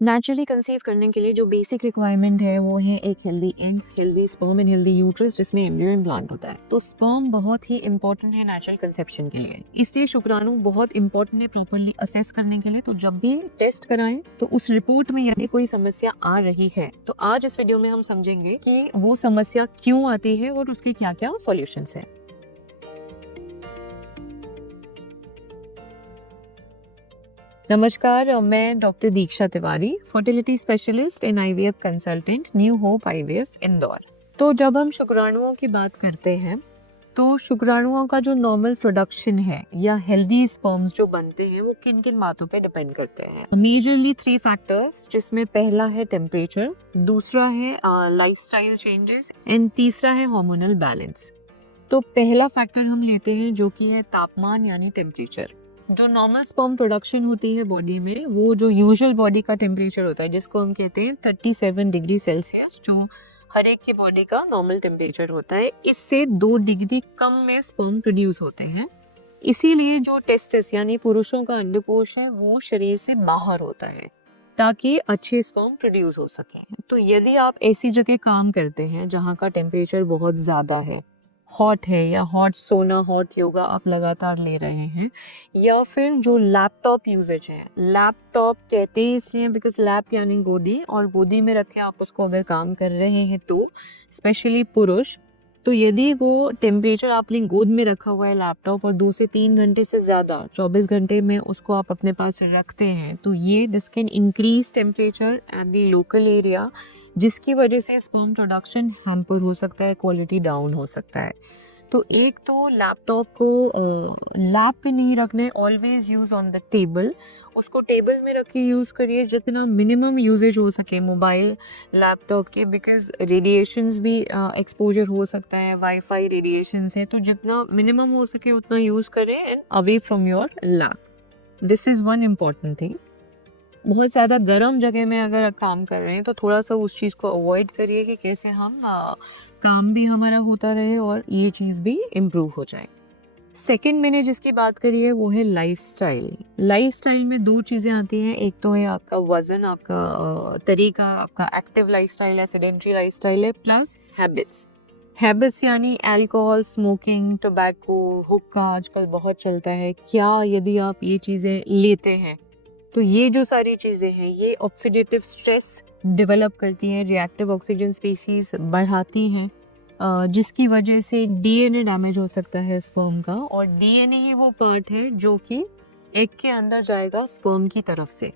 Naturally conceive करने के लिए जो बेसिक रिक्वायरमेंट है वो है एक healthy egg, healthy sperm and healthy uterus जिसमें एम्ब्रियो इम्प्लांट होता है। तो स्पर्म बहुत ही इंपॉर्टेंट है नेचुरल कंसेप्शन के लिए, इसलिए शुक्राणु बहुत इंपॉर्टेंट है प्रॉपरली असेस करने के लिए। तो जब भी टेस्ट कराएं तो उस रिपोर्ट में यदि कोई समस्या आ रही है तो आज इस वीडियो में हम समझेंगे कि वो समस्या क्यों आती है और उसके क्या क्या सॉल्यूशंस हैं। नमस्कार, मैं doctor Diksha Tiwari, fertility specialist and IVF consultant, new hope IVF Indore. तो जब हम शुक्राणुओं की बात करते हैं तो शुक्राणुओं का जो नॉर्मल प्रोडक्शन है या हेल्दी स्पर्म्स जो बनते हैं वो किन किन बातों पे डिपेंड करते हैं। मेजरली 3 फैक्टर्स, जिसमें पहला है टेम्परेचर, दूसरा है लाइफस्टाइल चेंजेस एंड तीसरा है हार्मोनल बैलेंस। तो पहला फैक्टर हम लेते हैं जो कि है तापमान यानी टेम्परेचर। जो नॉर्मल स्पर्म प्रोडक्शन होती है बॉडी में, वो जो यूजुअल बॉडी का टेम्परेचर होता है जिसको हम कहते हैं 37 डिग्री सेल्सियस, जो हर एक की बॉडी का नॉर्मल टेम्परेचर होता है, इससे 2 डिग्री कम में स्पर्म प्रोड्यूस होते हैं। इसीलिए जो टेस्टिस यानी पुरुषों का अंडकोश है वो शरीर से बाहर होता है ताकि अच्छे स्पर्म प्रोड्यूस हो सके। तो यदि आप ऐसी जगह काम करते हैं जहाँ का टेम्परेचर बहुत ज़्यादा है, हॉट है, या हॉट सोना, हॉट योगा आप लगातार ले रहे हैं, या फिर जो लैपटॉप यूजेज है, लैपटॉप कहते हैं इसलिए बिकॉज लैप यानी गोदी, और गोदी में रखे आप उसको अगर काम कर रहे हैं तो स्पेशली पुरुष, तो यदि वो टेम्परेचर आपने गोद में रखा हुआ है लैपटॉप और 2 से 3 घंटे से ज़्यादा 24 घंटे में उसको आप अपने पास रखते हैं तो ये this can increase temperature at the local area, जिसकी वजह से स्पर्म प्रोडक्शन हैम्पर हो सकता है, क्वालिटी डाउन हो सकता है। तो एक तो लैपटॉप को लैप पे नहीं रखने, always use on the table, उसको टेबल में रख के यूज़ करिए जितना मिनिमम यूजेज हो सके मोबाइल लैपटॉप के, बिकॉज रेडिएशंस भी एक्सपोजर हो सकता है, वाईफाई रेडिएशंस है, तो जितना मिनिमम हो सके उतना यूज़ करें and away from your lap. This is one important thing. बहुत ज़्यादा गर्म जगह में अगर आप काम कर रहे हैं तो थोड़ा सा उस चीज़ को अवॉइड करिए कि कैसे हम काम भी हमारा होता रहे और ये चीज़ भी इम्प्रूव हो जाए। सेकंड मैंने जिसकी बात करी है वो है लाइफस्टाइल। लाइफस्टाइल में 2 चीज़ें आती हैं, एक तो है आपका वज़न, आपका तरीका, आपका एक्टिव लाइफस्टाइल है, सेडेंटरी लाइफस्टाइल है, प्लस हैबिट्स। हैबिट्स यानी अल्कोहल, स्मोकिंग, टोबैको, हुक्का आजकल बहुत चलता है। क्या यदि आप ये चीज़ें लेते हैं तो ये जो सारी चीज़ें हैं ये ऑक्सीडेटिव स्ट्रेस डेवलप करती हैं, रिएक्टिव ऑक्सीजन स्पीशीज बढ़ाती हैं, जिसकी वजह से डीएनए डैमेज हो सकता है स्पर्म का, और डीएनए ही वो पार्ट है जो कि एग के अंदर जाएगा स्पर्म की तरफ से।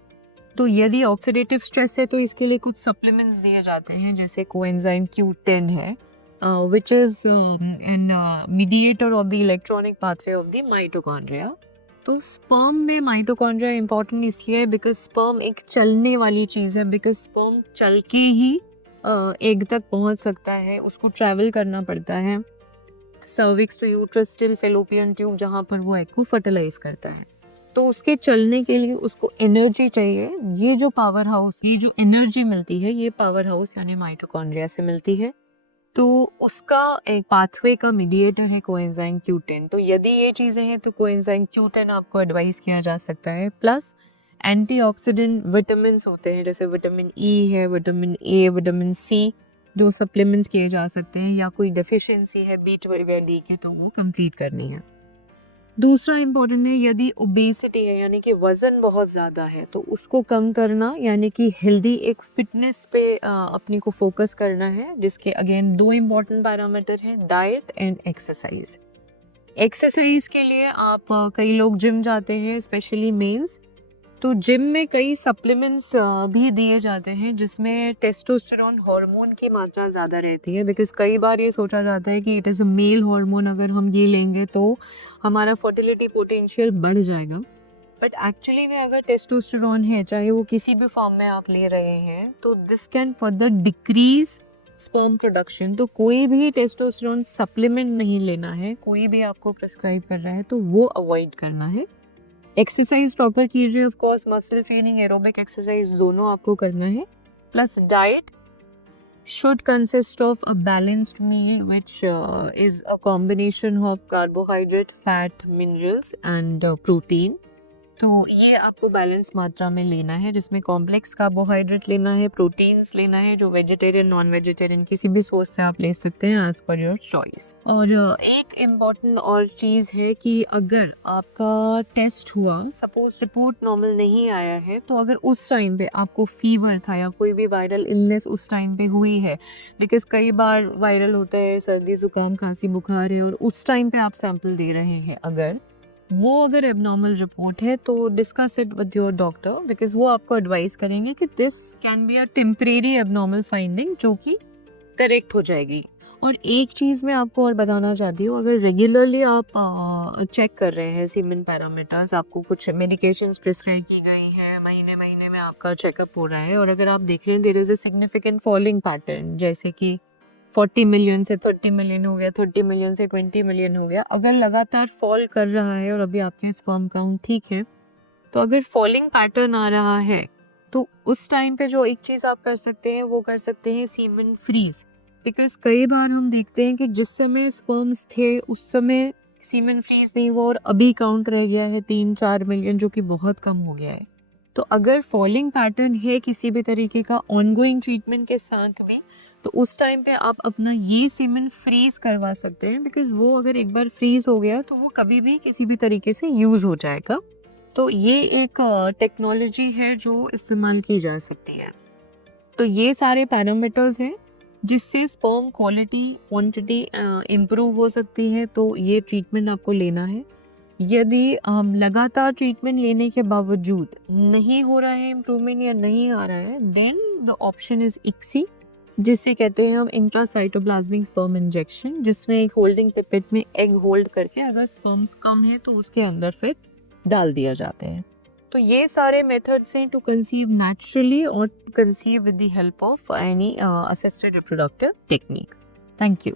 तो यदि ऑक्सीडेटिव स्ट्रेस है तो इसके लिए कुछ सप्लीमेंट्स दिए जाते हैं, जैसे कोएंजाइम Q10 है, which is an mediator of the electronic pathway of the mitochondria. तो स्पर्म में माइटोकॉन्ड्रिया इंपॉर्टेंट इसलिए है बिकॉज स्पर्म एक चलने वाली चीज़ है, बिकॉज स्पर्म चल के ही एग तक पहुंच सकता है, उसको ट्रैवल करना पड़ता है cervix to uterus till fallopian tube, जहाँ पर वो एग को फर्टिलाइज करता है। तो उसके चलने के लिए उसको एनर्जी चाहिए। ये जो पावर हाउस, ये जो एनर्जी मिलती है, ये पावर हाउस यानी माइटोकॉन्ड्रिया से मिलती है। तो उसका एक पाथवे का मीडिएटर है कोएंजाइम Q10। तो यदि ये चीज़ें हैं तो कोएंजाइम Q10 आपको एडवाइस किया जा सकता है। प्लस एंटीऑक्सीडेंट विटामिन होते हैं, जैसे विटामिन ई है, विटामिन ए, विटामिन सी, जो सप्लीमेंट्स किए जा सकते हैं, या कोई डेफिशिएंसी है B12 या D की तो वो कंप्लीट करनी है। दूसरा इम्पोर्टेंट है, यदि ओबेसिटी है यानी कि वजन बहुत ज़्यादा है तो उसको कम करना, यानी कि हेल्दी एक फिटनेस पे अपने को फोकस करना है, जिसके अगेन 2 इम्पोर्टेंट पैरामीटर हैं, डाइट एंड एक्सरसाइज। एक्सरसाइज के लिए आप कई लोग जिम जाते हैं, स्पेशली मेल्स, तो जिम में कई सप्लीमेंट्स भी दिए जाते हैं जिसमें टेस्टोस्टेरोन हार्मोन की मात्रा ज़्यादा रहती है, बिकॉज कई बार ये सोचा जाता है कि it is a male hormone, अगर हम ये लेंगे तो हमारा फर्टिलिटी पोटेंशियल बढ़ जाएगा। बट एक्चुअली में अगर टेस्टोस्टेरोन है, चाहे वो किसी भी फॉर्म में आप ले रहे हैं, तो this can further decrease sperm production. तो कोई भी टेस्टोस्टेरोन सप्लीमेंट नहीं लेना है, कोई भी आपको प्रिस्क्राइब कर रहा है तो वो अवॉइड करना है। एक्सरसाइज प्रॉपर कीजिए, of course muscle training, aerobic exercise दोनों आपको करना है। Plus diet should consist of a balanced meal which is a combination of carbohydrate, fat, minerals and protein. तो ये आपको बैलेंस मात्रा में लेना है, जिसमें कॉम्प्लेक्स कार्बोहाइड्रेट लेना है, प्रोटीन्स लेना है, जो वेजिटेरियन नॉन वेजिटेरियन किसी भी सोर्स से आप ले सकते हैं एज पर योर चॉइस। और एक इम्पॉर्टेंट और चीज़ है कि अगर आपका टेस्ट हुआ, सपोज रिपोर्ट नॉर्मल नहीं आया है, तो अगर उस टाइम पे आपको फीवर था या कोई भी वायरल इलनेस उस टाइम पे हुई है, बिकॉज कई बार वायरल होता है, सर्दी जुकाम खांसी बुखार है, और उस टाइम पे आप सैंपल दे रहे हैं, अगर एबनॉर्मल रिपोर्ट है तो discuss it with your doctor, because वो आपको एडवाइस करेंगे कि this can be a temporary abnormal finding जो कि करेक्ट हो जाएगी। और एक चीज़ मैं आपको और बताना चाहती हूँ, अगर रेगुलरली आप चेक कर रहे हैं सीमेन पैरामीटर्स, आपको कुछ मेडिकेशंस प्रिस्क्राइब की गई हैं, महीने महीने में आपका चेकअप हो रहा है, और अगर आप देख रहे हैं there is a significant falling pattern, जैसे कि 40 मिलियन से 30 मिलियन हो गया, 30 मिलियन से 20 मिलियन हो गया, अगर लगातार फॉल कर रहा है और अभी आपके स्पर्म काउंट ठीक है, तो अगर फॉलिंग पैटर्न आ रहा है तो उस टाइम पे जो एक चीज़ आप कर सकते हैं वो कर सकते हैं सीमेन फ्रीज। बिकॉज कई बार हम देखते हैं कि जिस समय स्पर्म्स थे उस समय सीमेन फ्रीज नहीं हुआ और अभी काउंट रह गया है 3-4 मिलियन, जो कि बहुत कम हो गया है। तो अगर फॉलिंग पैटर्न है किसी भी तरीके का ऑनगोइंग ट्रीटमेंट के साथ भी, तो उस टाइम पे आप अपना ये सीमेन फ्रीज करवा सकते हैं, बिकॉज वो अगर एक बार फ्रीज हो गया तो वो कभी भी किसी भी तरीके से यूज़ हो जाएगा। तो ये एक टेक्नोलॉजी है जो इस्तेमाल की जा सकती है। तो ये सारे पैरामीटर्स हैं जिससे स्पर्म क्वालिटी क्वांटिटी इम्प्रूव हो सकती है, तो ये ट्रीटमेंट आपको लेना है। यदि लगातार ट्रीटमेंट लेने के बावजूद नहीं हो रहा है इम्प्रूवमेंट या नहीं आ रहा है, then the option is ICSI, जिसे कहते हैं हम इंट्रासाइटोप्लाज्मिक स्पर्म इंजेक्शन, जिसमें एक होल्डिंग पिपेट में एग होल्ड करके अगर स्पर्म्स कम है तो उसके अंदर फिर डाल दिया जाते हैं। तो ये सारे मेथड्स हैं टू कंसीव नेचुरली और conceive with the help of any assisted reproductive technique. Thank you.